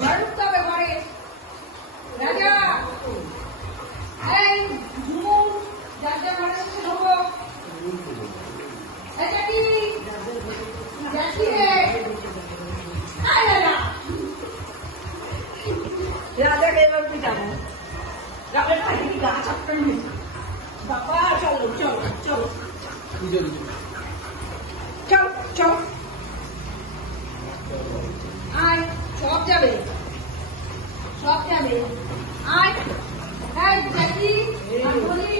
ঘরে ঢুকতে হবে ঘরে। রাজা এই ঝুমুর যার যার ঘরে এসে ঢোকো। এই জ্যাকি জ্যাকি রে আয় রাজা। রাজাকে এবার পিটাবো। রাজার ভাই কি গা চাপটাই নেই বাবা। চলো চলো চলো চল চল আয় সব যাবে সব যাবে। আয় হ্যাঁ জ্যাকি বলি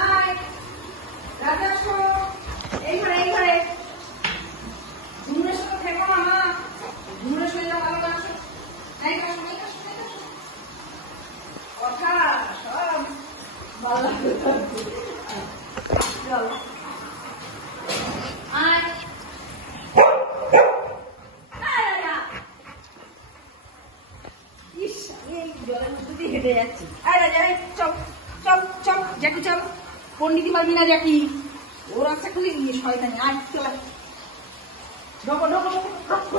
আয় রাজা এই ঘরে এই ঘরে। ঝুমুরের সঙ্গে থেকো না মা। ঝুমুরের শরীরটা ভালো লাগছে। এই কাশো এই কাশো এই কাশো কথা সব ভালো লাগছে। চল আয় ইস আমি এই জলের মধ্যে দিয়ে হেঁটে যাচ্ছি। আয় রাজা চল চল চল জ্যাকি চল। কোন দিতে পারবি না জ্যাকি। ও রাস্তা খুলে গিয়ে শয়তানি। আয় চল ঢোকো ঢোকো ঢোকো।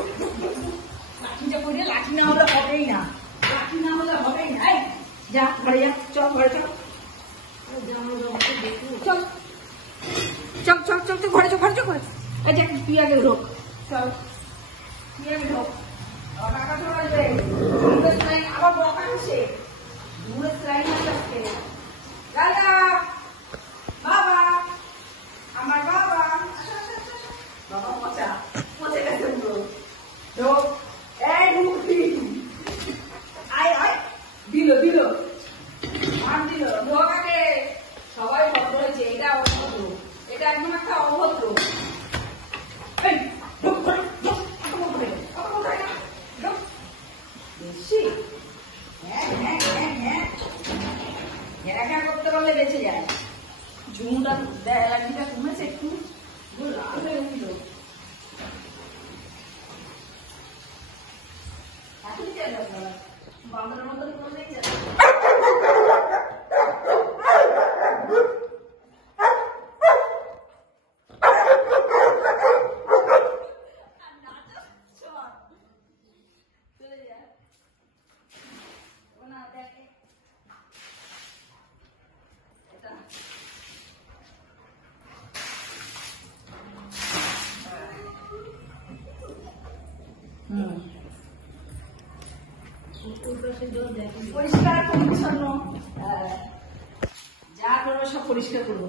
লাঠিটা করে লাঠি না হলে হবেই না। লাঠি না হলে হবেই না। এই যা ঘরে যা চল ঘরে চল চল চল চল চল তুই ঘরে চল ঘরে চল ঘরে। এই যে তুই আগে ঢোক চল তুই আগে ঢোক। টাকা চলে আসবে আবার বকা আসে। দূরের লাইন আসছে। রাজা বাবা আমার বাবা বাবা পচা পচে গেছে পুরো। ঢোক এই মুক্তি আয় আয় দিল দিল ধান দিল। ঢোক আগে। সবাই ভদ্র হয়েছে। এটা অভদ্র। এটা একদম একটা অভদ্র। এই ঢোক ঘরে ঢোক ঢোক বেশি হ্যাঁ হ্যাঁ হ্যাঁ হ্যাঁ ঘেরাঘেরা করতে পারলে বেঁচে যায়। ঝুমুটা লাঠিটা কমেছে একটু লাল হয়ে গেছিল। এখনই চাই আপনারা বাংলার মতো করলেই যাবে। পরিষ্কার পরিচ্ছন্ন যা করবো সব পরিষ্কার করবো।